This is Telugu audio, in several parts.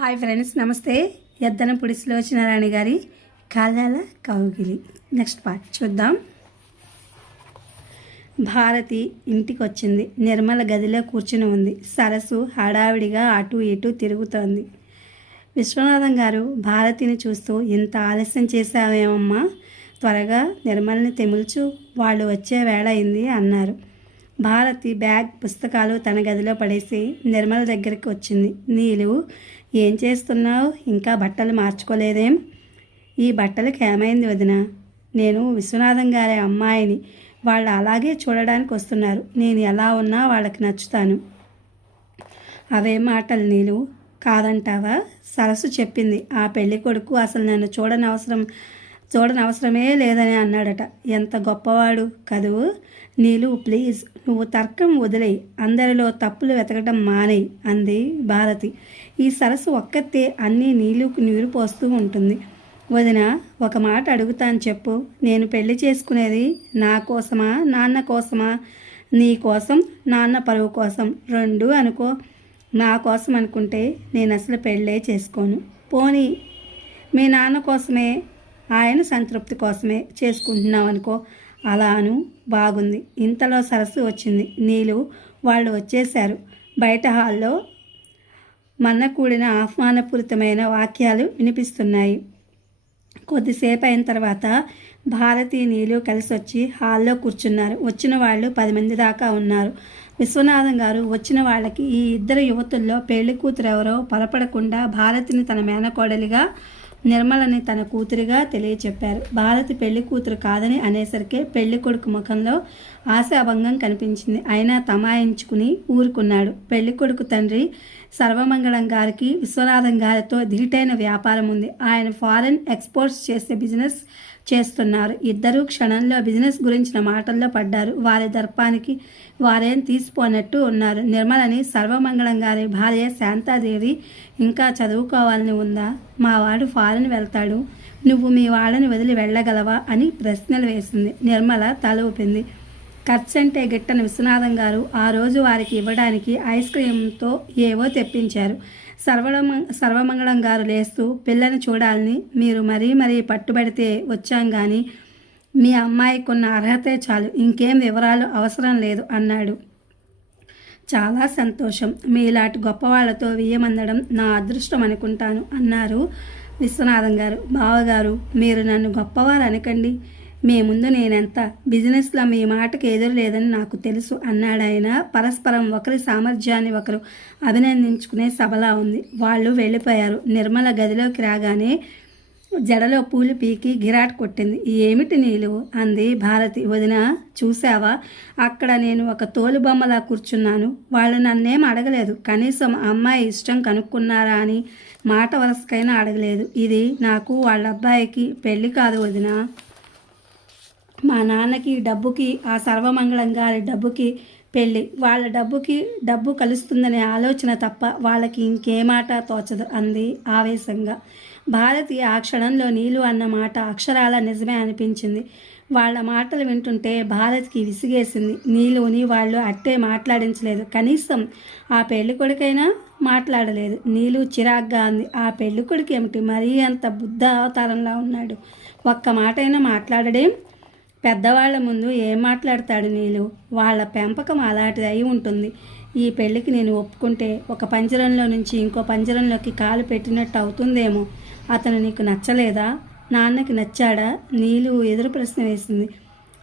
హాయ్ ఫ్రెండ్స్ నమస్తే. ఎద్దన పుడి సులోచనారాయణ గారి కాలాల కౌగిలి. నెక్స్ట్ పార్ట్ చూద్దాం. భారతి ఇంటికి వచ్చింది నిర్మల గదిలో కూర్చుని ఉంది. సరస్సు హడావిడిగా అటు ఇటు తిరుగుతోంది. విశ్వనాథం గారు భారతిని చూస్తూ ఇంత ఆలస్యం చేశావేమమ్మా? త్వరగా నిర్మల్ని తెముల్చు. వాళ్ళు వచ్చే వేళ అయింది అన్నారు. భారతి బ్యాగ్ పుస్తకాలు తన గదిలో పడేసి నిర్మల దగ్గరికి వచ్చింది. నీలు ఏం చేస్తున్నావు? ఇంకా బట్టలు మార్చుకోలేదేం? ఈ బట్టలకి ఏమైంది వదిన? నేను విశ్వనాథం గారి అమ్మాయిని. వాళ్ళు అలాగే చూడడానికి వస్తున్నారు. నేను ఎలా ఉన్నా వాళ్ళకి నచ్చుతాను. అవే మాటలు నీలు. కాదంటావా? సరస్సు చెప్పింది. ఆ పెళ్ళి కొడుకు అసలు నన్ను చూడనవసరం చూడనవసరమే లేదని అన్నాడట. ఎంత గొప్పవాడు కదూ? నీలు ప్లీజ్ నువ్వు తర్కం వదిలేయి అందరిలో తప్పులు వెతకడం మానేయి అంది భారతి. ఈ సరస్సు ఒక్కతే అన్నీ నీళ్ళకు నీరు పోస్తూ ఉంటుంది. వదిన ఒక మాట అడుగుతాను చెప్పు. నేను పెళ్ళి చేసుకునేది నా కోసమా నాన్న కోసమా? నీ కోసం నాన్న పరువు కోసం? రెండు అనుకో. నా కోసం అనుకుంటే నేను అసలు పెళ్ళే చేసుకోను. పోనీ మీ నాన్న కోసమే ఆయన సంతృప్తి కోసమే చేసుకుంటున్నావు అనుకో అలాను బాగుంది. ఇంతలో సరస్సు వచ్చింది. నీళ్ళు వాళ్ళు వచ్చేశారు. బయట హాల్లో మన్నకూడిన ఆహ్వానపూరితమైన వాక్యాలు వినిపిస్తున్నాయి. కొద్దిసేపు అయిన తర్వాత భారతి నీళ్ళు కలిసి వచ్చి హాల్లో కూర్చున్నారు. వచ్చిన వాళ్ళు పది మంది దాకా ఉన్నారు. విశ్వనాథం గారు వచ్చిన వాళ్ళకి ఈ ఇద్దరు యువతుల్లో పెళ్ళి కూతురు ఎవరో పొరపడకుండా భారతిని తన మేనకోడలిగా నిర్మలని తన కూతురిగా తెలియచెప్పారు. భారతి పెళ్ళి కూతురు కాదని అనేసరికే పెళ్ళి కొడుకు ముఖంలో ఆశాభంగం కనిపించింది. అయినా తమాయించుకుని ఊరుకున్నాడు. పెళ్ళి కొడుకు తండ్రి సర్వమంగళం గారికి విశ్వనాథం గారితో ధీటైన వ్యాపారం ఉంది ఆయన ఫారెన్ ఎక్స్పోర్ట్స్ చేసే బిజినెస్ చేస్తున్నారు. ఇద్దరూ క్షణంలో బిజినెస్ గురించిన మాటల్లో పడ్డారు. వారి దర్పానికి వారేం తీసిపోనట్టు ఉన్నారు. నిర్మలని సర్వమంగళం గారి భార్య శాంతాదేవి ఇంకా చదువుకోవాలని ఉందా? మా వాడు ఫారెన్ వెళ్తాడు. నువ్వు మీ వాళ్ళని వదిలి వెళ్ళగలవా? అని ప్రశ్నలు వేసింది. నిర్మల తల ఊపింది ఖర్చంటే గిట్టని విశ్వనాథం గారు ఆ రోజు వారికి ఇవ్వడానికి ఐస్ క్రీమ్తో ఏవో తెప్పించారు. సర్వమ సర్వమంగళం గారు లేస్తూ పిల్లని చూడాలని మీరు మరీ మరీ పట్టుబడితే వచ్చాం కానీ మీ అమ్మాయికి ఉన్న అర్హతే చాలు ఇంకేం వివరాలు అవసరం లేదు అన్నాడు. చాలా సంతోషం. మీలాంటి గొప్పవాళ్ళతో వియ్యమందడం నా అదృష్టం అనుకుంటాను అన్నారు విశ్వనాథం గారు. బావగారు మీరు నన్ను గొప్పవారు అనకండి. మీ ముందు నేనెంత బిజినెస్లో మీ మాటకి ఎదురు లేదని నాకు తెలుసు అన్నాడాయన. పరస్పరం ఒకరి సామర్థ్యాన్ని ఒకరు అభినందించుకునే సభలా ఉంది. వాళ్ళు వెళ్ళిపోయారు. నిర్మల గదిలోకి రాగానే జడలో పూలు పీకి గిరాట్ కొట్టింది. ఏమిటి నీళ్ళు అంది భారతి. వదిన చూసావా అక్కడ నేను ఒక తోలు బొమ్మలా కూర్చున్నాను. వాళ్ళు నన్నేం అడగలేదు. కనీసం అమ్మాయి ఇష్టం కనుక్కున్నారా అని మాట వరసకైనా అడగలేదు. ఇది నాకు వాళ్ళ అబ్బాయికి పెళ్ళి కాదు వదినా. మా నాన్నకి డబ్బుకి ఆ సర్వమంగళం గారి డబ్బుకి పెళ్ళి. వాళ్ళ డబ్బుకి డబ్బు కలుస్తుందనే ఆలోచన తప్ప వాళ్ళకి ఇంకేమాట తోచదు అంది ఆవేశంగా. భారతి ఆ క్షణంలో నీళ్ళు అన్న మాట అక్షరాల నిజమే అనిపించింది. వాళ్ళ మాటలు వింటుంటే భారత్కి విసిగేసింది. నీలుని వాళ్ళు అట్టే మాట్లాడించలేదు. కనీసం ఆ పెళ్ళి కొడుకైనా మాట్లాడలేదు. నీళ్ళు చిరాగ్గా అంది. ఆ పెళ్ళి కొడుకు ఏమిటి మరీ అంత బుద్ధ అవతారంలా ఉన్నాడు. ఒక్క మాటైనా మాట్లాడడేం పెద్దవాళ్ళ ముందు ఏం మాట్లాడతాడు నీళ్ళు వాళ్ళ పెంపకం అలాంటిది అయి ఉంటుంది. ఈ పెళ్ళికి నేను ఒప్పుకుంటే ఒక పంజరంలో నుంచి ఇంకో పంజరంలోకి కాలు పెట్టినట్టు అవుతుందేమో. అతను నీకు నచ్చలేదా? నాన్నకి నచ్చాడా? నీళ్ళు ఎదురు ప్రశ్న వేసింది.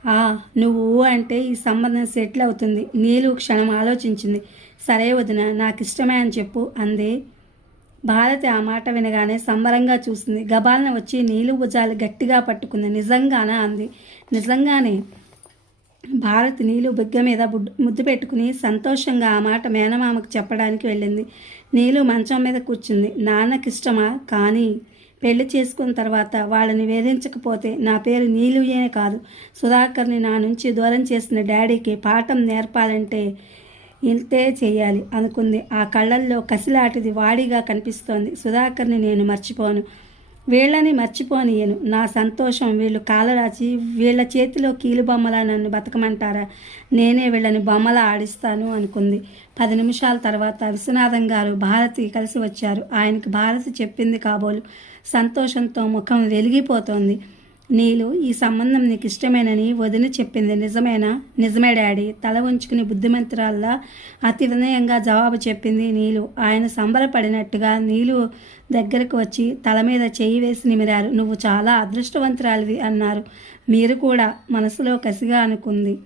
ఆ నువ్వు అంటే ఈ సంబంధం సెటిల్ అవుతుంది. నీళ్ళు క్షణం ఆలోచించింది. సరే వదిన నాకు ఇష్టమే అని చెప్పు అంది. భారతి ఆ మాట వినగానే సంబరంగా చూసింది. గబాలన వచ్చి నీలు భుజాలు గట్టిగా పట్టుకుంది. నిజంగానా అంది. నిజంగానే భారత్ నీళ్ళు బుగ్గ మీద ముద్దు పెట్టుకుని సంతోషంగా ఆ మాట మేనమామకు చెప్పడానికి వెళ్ళింది. నీళ్ళు మంచం మీద కూర్చుంది. నాన్నకిష్టమా? కానీ పెళ్ళి చేసుకున్న తర్వాత వాళ్ళని వేధించకపోతే నా పేరు నీలుయే కాదు. సుధాకర్ని నా నుంచి దూరం చేసిన డాడీకి పాఠం నేర్పాలంటే ఇంతే చేయాలి అనుకుంది. ఆ కళ్ళల్లో కసిలాటిది వాడిగా కనిపిస్తోంది. సుధాకర్ని నేను మర్చిపోను. వీళ్ళని మర్చిపోనియను. నా సంతోషం వీళ్ళు కాలరాచి వీళ్ళ చేతిలో కీలుబొమ్మలా నన్ను బతకమంటారా? నేనే వీళ్ళని బొమ్మలా ఆడిస్తాను అనుకుంది. పది నిమిషాల తర్వాత విశ్వనాథం గారు భారతి కలిసి వచ్చారు. ఆయనకి భారతి చెప్పింది కాబోలు. సంతోషంతో ముఖం వెలిగిపోతోంది. నీలు ఈ సంబంధం నీకు ఇష్టమేనని వదిన చెప్పింది నిజమేనా? నిజమే డాడీ. తల ఉంచుకుని బుద్ధిమంతురాల్లా అతి వినయంగా జవాబు చెప్పింది నీలు. ఆయన సంబరపడినట్టుగా నీలు దగ్గరకు వచ్చి తల మీద చేయి వేసి నిమిరారు. నువ్వు చాలా అదృష్టవంతురాలివి అన్నారు. మీరు కూడా మనసులో కసిగా అనుకుంది.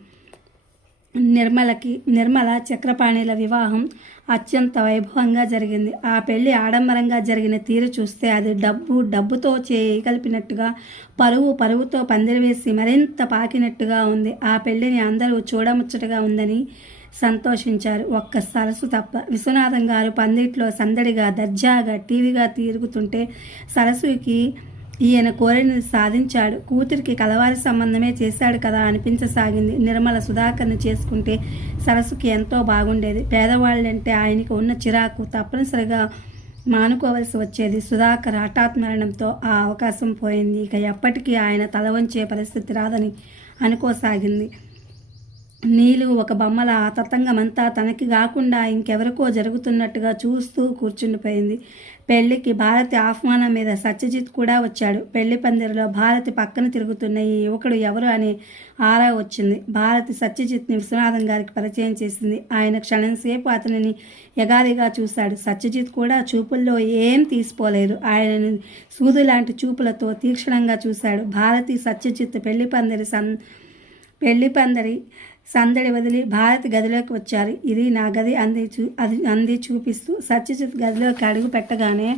నిర్మలకి నిర్మల చక్రపాణిల వివాహం అత్యంత వైభవంగా జరిగింది. ఆ పెళ్ళి ఆడంబరంగా జరిగిన తీరు చూస్తే అది డబ్బు డబ్బుతో చేయగలిపినట్టుగా పరువు పరువుతో పందిరివేసి మరింత పాకినట్టుగా ఉంది. ఆ పెళ్ళిని అందరూ చూడముచ్చటగా ఉందని సంతోషించారు. ఒక్క సరస్సు తప్ప విశ్వనాథం గారు పందిట్లో సందడిగా దర్జాగా టీవీగా తిరుగుతుంటే సరస్సుకి ఈయన కోరినది సాధించాడు. కూతురికి కలవారి సంబంధమే చేశాడు కదా అనిపించసాగింది. నిర్మల సుధాకర్ని చేసుకుంటే సరస్సుకి ఎంతో బాగుండేది. పేదవాళ్ళంటే ఆయనకి ఉన్న చిరాకు తప్పనిసరిగా మానుకోవలసి వచ్చేది. సుధాకర్ హఠాత్ మరణంతో ఆ అవకాశం పోయింది. ఇక ఎప్పటికీ ఆయన తల వంచే పరిస్థితి రాదని అనుకోసాగింది. నీలు ఒక బొమ్మల ఆ తతంగమంతా తనకి కాకుండా ఇంకెవరికో జరుగుతున్నట్టుగా చూస్తూ కూర్చుండిపోయింది. పెళ్ళికి భారతి ఆహ్వానం మీద సత్యజిత్ కూడా వచ్చాడు. పెళ్ళి పందిరిలో భారతి పక్కన తిరుగుతున్న ఈ యువకుడు ఎవరు అని ఆరా వచ్చింది. భారతి సత్యజిత్ని విశ్వనాథం గారికి పరిచయం చేసింది. ఆయన క్షణంసేపు అతనిని ఎగారిగా చూశాడు. సత్యజిత్ కూడా చూపుల్లో ఏం తీసుకోలేదు. ఆయనను సూదు లాంటి చూపులతో తీక్షణంగా చూశాడు. భారతి సత్యజిత్ పెళ్ళి పందిరి సన్ పెళ్ళి పందిరి సందడి వదిలి భారత్ గదిలోకి వచ్చారు. ఇది నా గది అంది చూ అది అంది చూపిస్తూ సత్యజిత్ గదిలోకి అడుగు పెట్టగానే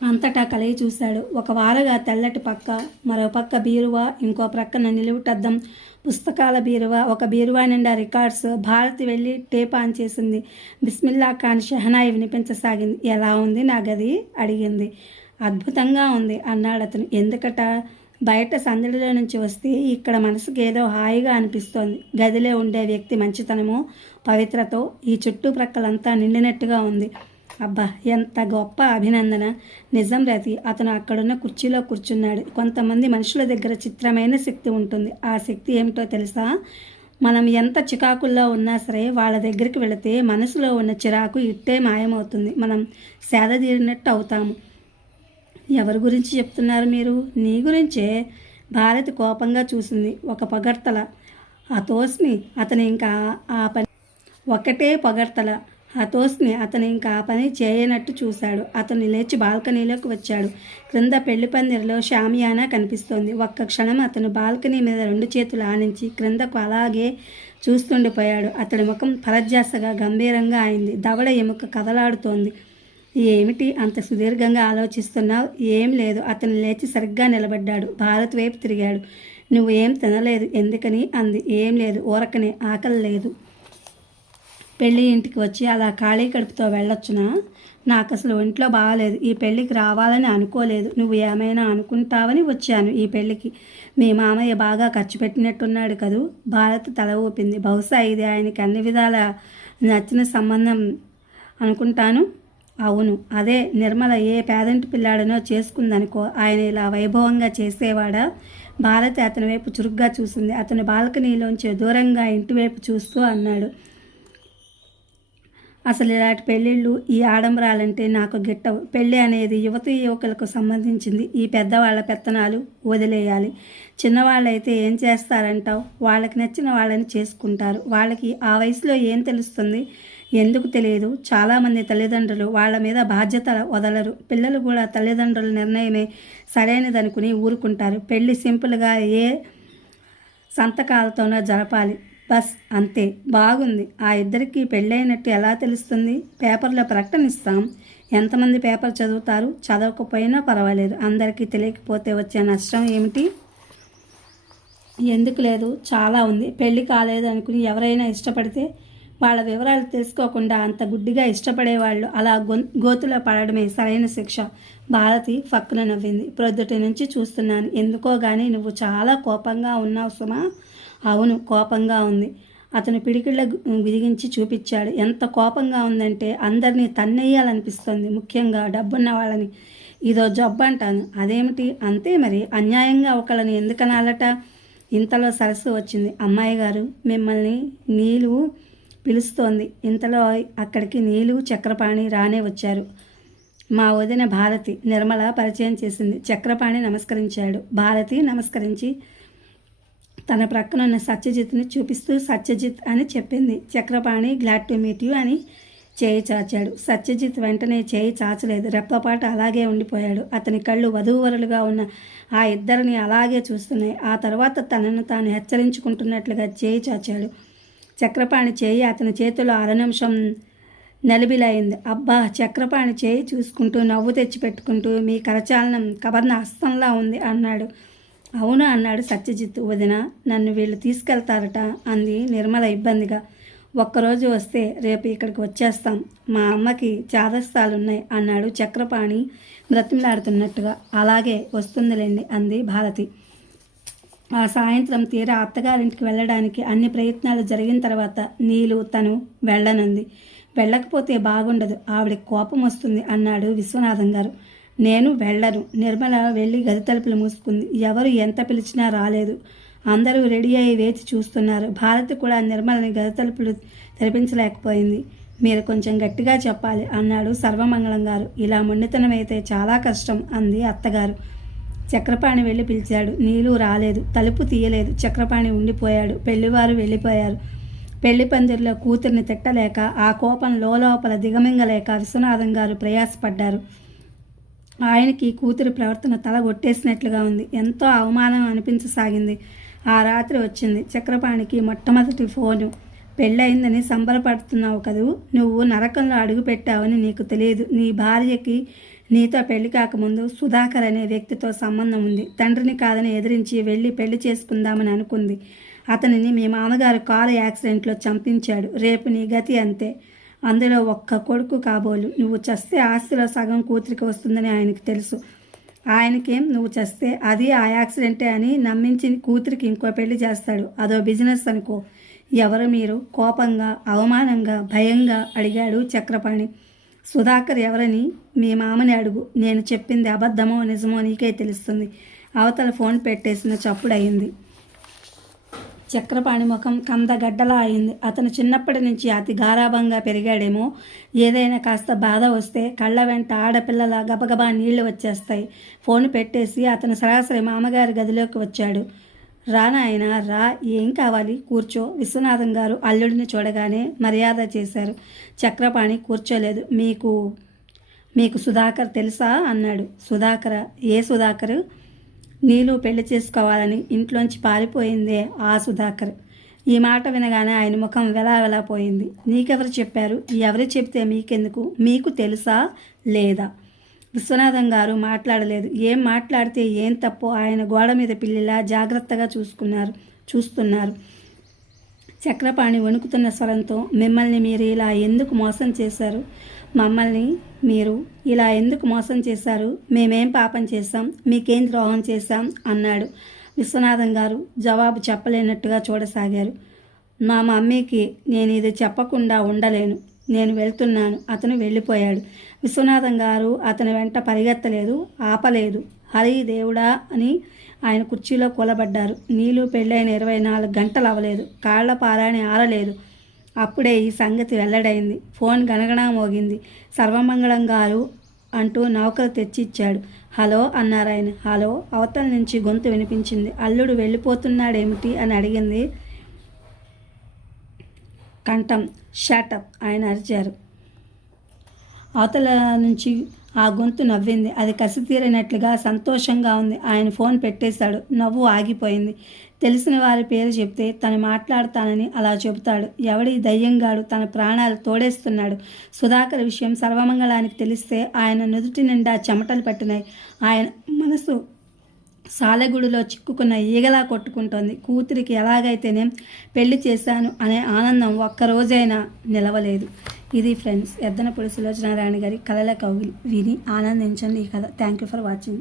అంతటా కలిగి చూశాడు. ఒక వారగా తెల్లటి పక్క మరో పక్క బీరువా ఇంకో ప్రక్కన నిలువుటద్దం పుస్తకాల బీరువా ఒక బీరువా నిండా రికార్డ్స్ భారతి వెళ్ళి టేప్ ఆన్ చేసింది. బిస్మిల్లా ఖాన్ షహనాయి వినిపించసాగింది. ఎలా ఉంది నా గది? అడిగింది. అద్భుతంగా ఉంది అన్నాడు అతను ఎందుకట? బయట సందడిలో నుంచి వస్తే ఇక్కడ మనసుకి ఏదో హాయిగా అనిపిస్తోంది. గదిలో ఉండే వ్యక్తి మంచితనమో పవిత్రతో ఈ చుట్టుప్రక్కలంతా నిండినట్టుగా ఉంది. అబ్బా ఎంత గొప్ప అభినందన. నిజం రతి అతను అక్కడున్న కుర్చీలో కూర్చున్నాడు. కొంతమంది మనుషుల దగ్గర చిత్రమైన శక్తి ఉంటుంది. ఆ శక్తి ఏమిటో తెలుసా? మనం ఎంత చికాకుల్లో ఉన్నా సరే వాళ్ళ దగ్గరికి వెళితే మనసులో ఉన్న చిరాకు ఇట్టే మాయమవుతుంది. మనం సేద తీరినట్టు అవుతాము. ఎవరి గురించి చెప్తున్నారు మీరు? నీ గురించే భారతి కోపంగా చూసింది ఒక పొగడ్తల. హతోస్మి అతను ఇంకా ఆ పని ఒకటే పొగడ్తల. హతోస్ని అతను ఇంకా ఆ పని చేయనట్టు చూశాడు. అతను లేచి బాల్కనీలోకి వచ్చాడు. క్రింద పెళ్ళి పందిరిలో షామియానా కనిపిస్తోంది. ఒక్క క్షణం అతను బాల్కనీ మీద రెండు చేతులు ఆనించి క్రిందకు అలాగే చూస్తుండిపోయాడు. అతడి ముఖం పరధ్యాసగా గంభీరంగా అయింది. దవడ ఎముక కదలాడుతోంది. ఏమిటి అంత సుదీర్ఘంగా ఆలోచిస్తున్నావు? ఏం లేదు. అతను లేచి సరిగ్గా నిలబడ్డాడు. భారత్ వైపు తిరిగాడు. నువ్వు ఏం తినలేదు ఎందుకని? అంది. ఏం లేదు. ఊరకనే. ఆకలి లేదు. పెళ్ళి ఇంటికి వచ్చి అలా ఖాళీ కడుపుతో వెళ్ళొచ్చునా? నాకు అసలు ఒంట్లో బాగాలేదు. ఈ పెళ్ళికి రావాలని అనుకోలేదు. నువ్వు ఏమైనా అనుకుంటావని వచ్చాను ఈ పెళ్ళికి. మీ మామయ్య బాగా ఖర్చు పెట్టినట్టున్నాడు కదూ? భారత్ తల ఊపింది. బహుశా ఇది ఆయనకి అన్ని విధాల నచ్చిన సంబంధం అనుకుంటాను. అవును అదే నిర్మల ఏ పేదంటి పిల్లాడనో చేసుకుందనుకో ఆయన ఇలా వైభవంగా చేసేవాడా? భారతి అతని వైపు చురుగ్గా చూసింది. అతని బాల్కనీలోంచి దూరంగా ఇంటి వైపు చూస్తూ అన్నాడు. అసలు ఇలాంటి పెళ్ళిళ్ళు ఈ ఆడంబరాలంటే నాకు గిట్టవు. పెళ్ళి అనేది యువతి యువకులకు సంబంధించింది. ఈ పెద్దవాళ్ళ పెత్తనాలు వదిలేయాలి. చిన్నవాళ్ళైతే ఏం చేస్తారంటావు? వాళ్ళకి నచ్చిన వాళ్ళని చేసుకుంటారు. వాళ్ళకి ఆ వయసులో ఏం తెలుస్తుంది? ఎందుకు తెలియదు? చాలామంది తల్లిదండ్రులు వాళ్ళ మీద బాధ్యత వదలరు. పిల్లలు కూడా తల్లిదండ్రుల నిర్ణయమే సరైనదనుకుని ఊరుకుంటారు. పెళ్ళి సింపుల్గా ఏ సంతకాలతోనో జరపాలి. బస్ అంతే. బాగుంది. ఆ ఇద్దరికి పెళ్ళైనట్టు ఎలా తెలుస్తుంది? పేపర్లో ప్రకటన ఇస్తాం ఎంతమంది పేపర్ చదువుతారు? చదవకపోయినా పర్వాలేదు. అందరికీ తెలియకపోతే వచ్చే నష్టం ఏమిటి? ఎందుకు లేదు? చాలా ఉంది. పెళ్ళి కాలేదు అనుకుని ఎవరైనా ఇష్టపడితే వాళ్ళ వివరాలు తెలుసుకోకుండా అంత గుడ్డిగా ఇష్టపడేవాళ్ళు అలా గొ గోతులో పడడమే సరైన శిక్ష. భారతి ఫక్కున నవ్వింది. ప్రొద్దుటి నుంచి చూస్తున్నాను. ఎందుకో కానీ నువ్వు చాలా కోపంగా ఉన్నావు సుమా. అవును కోపంగా ఉంది. అతను పిడికిళ్ళ విదిగించి చూపించాడు. ఎంత కోపంగా ఉందంటే అందరినీ తన్నేయాలనిపిస్తుంది. ముఖ్యంగా డబ్బున్న వాళ్ళని. ఇదో జబ్బు అంటాను. అదేమిటి? అంతే మరి. అన్యాయంగా ఒకళ్ళని ఎందుకనాలట? ఇంతలో సరస్సు వచ్చింది. అమ్మాయి గారు మిమ్మల్ని నీళ్ళు పిలుస్తోంది. ఇంతలో అక్కడికి నీలు చక్రపాణి రానే వచ్చారు. మా వదిన భారతి నిర్మల పరిచయం చేసింది. చక్రపాణి నమస్కరించాడు. భారతి నమస్కరించి తన ప్రక్కన ఉన్న సత్యజిత్ని చూపిస్తూ సత్యజిత్ అని చెప్పింది. Chakrapani glad to meet you అని చేయి చాచాడు. సత్యజిత్ వెంటనే చేయి చాచలేదు. రెప్పపాటు అలాగే ఉండిపోయాడు. అతని కళ్ళు వధూవరులుగా ఉన్న ఆ ఇద్దరిని అలాగే చూస్తున్నాయి. ఆ తర్వాత తనను తాను హెచ్చరించుకుంటున్నట్లుగా చేయి చాచాడు. చక్రపాణి చేయి అతని చేతిలో అర నిమిషం నలిబిలైంది అబ్బా చక్రపాణి చేయి చూసుకుంటూ నవ్వు తెచ్చిపెట్టుకుంటూ మీ కరచాలనం కబర్న హస్తంలా ఉంది అన్నాడు. అవును అన్నాడు సత్యజిత్ వదిన నన్ను వీళ్ళు తీసుకెళ్తారట అంది నిర్మల ఇబ్బందిగా. ఒక్కరోజు వస్తే రేపు ఇక్కడికి వచ్చేస్తాం. మా అమ్మకి చాదస్తాలున్నాయి అన్నాడు చక్రపాణి బ్రతిమలాడుతున్నట్టుగా. అలాగే వస్తుందిలేండి అంది భారతి. ఆ సాయంత్రం తీరా అత్తగారింటికి వెళ్ళడానికి అన్ని ప్రయత్నాలు జరిగిన తర్వాత నీలు తను వెళ్ళనుంది. వెళ్ళకపోతే బాగుండదు ఆవిడకి కోపం వస్తుంది అన్నాడు విశ్వనాథం గారు. నేను వెళ్ళను నిర్మల వెళ్ళి గది తలుపులు మూసుకుంది. ఎవరు ఎంత పిలిచినా రాలేదు. అందరూ రెడీ అయ్యి వేచి చూస్తున్నారు. భారతి కూడా నిర్మలని గది తలుపులు తెరిపించలేకపోయింది. మీరు కొంచెం గట్టిగా చెప్పాలి అన్నాడు సర్వమంగళం గారు. ఇలా మొండితనం అయితే చాలా కష్టం అంది అత్తగారు. చక్రపాణి వెళ్ళి పిలిచాడు. నీళ్ళు రాలేదు. తలుపు తీయలేదు. చక్రపాణి ఉండిపోయాడు. పెళ్ళివారు వెళ్ళిపోయారు. పెళ్ళి పందిరిలో కూతుర్ని తిట్టలేక ఆ కోపం లోపల దిగమింగలేక విశ్వనాథం గారు ప్రయాసపడ్డారు. ఆయనకి కూతురి ప్రవర్తన తల కొట్టేసినట్లుగా ఉంది. ఎంతో అవమానం అనిపించసాగింది. ఆ రాత్రి వచ్చింది. చక్రపాణికి మొట్టమొదటి ఫోను. పెళ్ళయిందని సంబరపడుతున్నావు కదూ? నువ్వు నరకంలో అడుగు పెట్టావని నీకు తెలియదు. నీ భార్యకి నీతో పెళ్ళి కాకముందు సుధాకర్ అనే వ్యక్తితో సంబంధం ఉంది. తండ్రిని కాదని ఎదిరించి వెళ్ళి పెళ్ళి చేసుకుందామని అనుకుంది. అతనిని మీ మామగారు కారు యాక్సిడెంట్లో చంపించాడు. రేపు నీ గతి అంతే. అందులో ఒక్క కొడుకు కాబోలు. నువ్వు చస్తే ఆస్తిలో సగం కూతురికి వస్తుందని ఆయనకి తెలుసు. ఆయనకేం? నువ్వు చస్తే అది ఆ యాక్సిడెంటే అని నమ్మించి కూతురికి ఇంకో పెళ్ళి చేస్తాడు. అదో బిజినెస్ అనుకో. ఎవరు మీరు? కోపంగా అవమానంగా భయంగా అడిగాడు చక్రపాణి. సుధాకర్ ఎవరని మీ మామని అడుగు. నేను చెప్పింది అబద్ధమో నిజమో నీకే తెలుస్తుంది. అవతల ఫోన్ పెట్టేసిన చప్పుడు అయింది. చక్రపాణి ముఖం కందగడ్డలా అయింది. అతను చిన్నప్పటి నుంచి అతి గారాభంగా పెరిగాడేమో. ఏదైనా కాస్త బాధ వస్తే కళ్ళ వెంట ఆడపిల్లల గబగబా నీళ్ళు వచ్చేస్తాయి. ఫోన్ పెట్టేసి అతను సరాసరి మామగారి గదిలోకి వచ్చాడు. రా నాయన రా. ఏం కావాలి? కూర్చో. విశ్వనాథం గారు అల్లుడిని చూడగానే మర్యాద చేశారు. చక్రపాణి కూర్చోలేదు. మీకు మీకు సుధాకర్ తెలుసా? అన్నాడు. సుధాకర్ ఏ సుధాకర్? నీళ్ళు పెళ్ళి చేసుకోవాలని ఇంట్లోంచి పారిపోయిందే ఆ సుధాకర్. ఈ మాట వినగానే ఆయన ముఖం వెలా వెలా పోయింది. నీకెవరు చెప్పారు? ఎవరు చెప్తే మీకెందుకు? మీకు తెలుసా? లేదా? విశ్వనాథం గారు మాట్లాడలేదు. ఏం మాట్లాడితే ఏం తప్పో ఆయన గోడ మీద పిల్లిలా జాగ్రత్తగా చూసుకున్నారు చూస్తున్నారు. చక్రపాణి వణుకుతున్న స్వరంతో మిమ్మల్ని మీరు ఇలా ఎందుకు మోసం చేశారు? మమ్మల్ని మీరు ఇలా ఎందుకు మోసం చేశారు? మేమేం పాపం చేశాం? మీకేం ద్రోహం చేశాం? అన్నాడు. విశ్వనాథం గారు జవాబు చెప్పలేనట్టుగా చూడసాగారు. మా మమ్మీకి నేను ఇది చెప్పకుండా ఉండలేను. నేను వెళ్తున్నాను. అతను వెళ్ళిపోయాడు. విశ్వనాథం గారు అతని వెంట పరిగెత్తలేదు ఆపలేదు. హరి దేవుడా అని ఆయన కుర్చీలో కూలబడ్డారు. నీళ్ళు పెళ్ళైన ఇరవై నాలుగు గంటలు అవ్వలేదు. కాళ్ళ పారాని ఆరలేదు. అప్పుడే ఈ సంగతి వెల్లడైంది. ఫోన్ గనగనా మోగింది. సర్వమంగళం గారు అంటూ నౌకరు తెచ్చిచ్చాడు. హలో అన్నారు ఆయన. హలో అవతల నుంచి గొంతు వినిపించింది. అల్లుడు వెళ్ళిపోతున్నాడేమిటి అని అడిగింది కంఠం. షాటప్ ఆయన అరిచారు. అవతల నుంచి ఆ గొంతు నవ్వింది. అది కసి తీరినట్లుగా సంతోషంగా ఉంది. ఆయన ఫోన్ పెట్టేశాడు. నవ్వు ఆగిపోయింది. తెలిసిన వారి పేరు చెప్తే తను మాట్లాడతానని అలా చెబుతాడు. ఎవడి దయ్యంగాడు. తన ప్రాణాలు తోడేస్తున్నాడు. సుధాకర్ విషయం సర్వమంగళానికి తెలిస్తే ఆయన నుదుటి నిండా చెమటలు పట్టినాయి. ఆయన మనసు సాలెగుడిలో చిక్కుకున్న ఈగలా కొట్టుకుంటోంది. కూతురికి ఎలాగైతేనే పెళ్ళి చేశాను అనే ఆనందం ఒక్కరోజైనా నిలవలేదు. ఇది ఫ్రెండ్స్. ఎద్దన ఎద్దనపొడి రాణి గారి కళల కౌగిలి విని ఆనందించండి ఈ కథ. Thank you for watching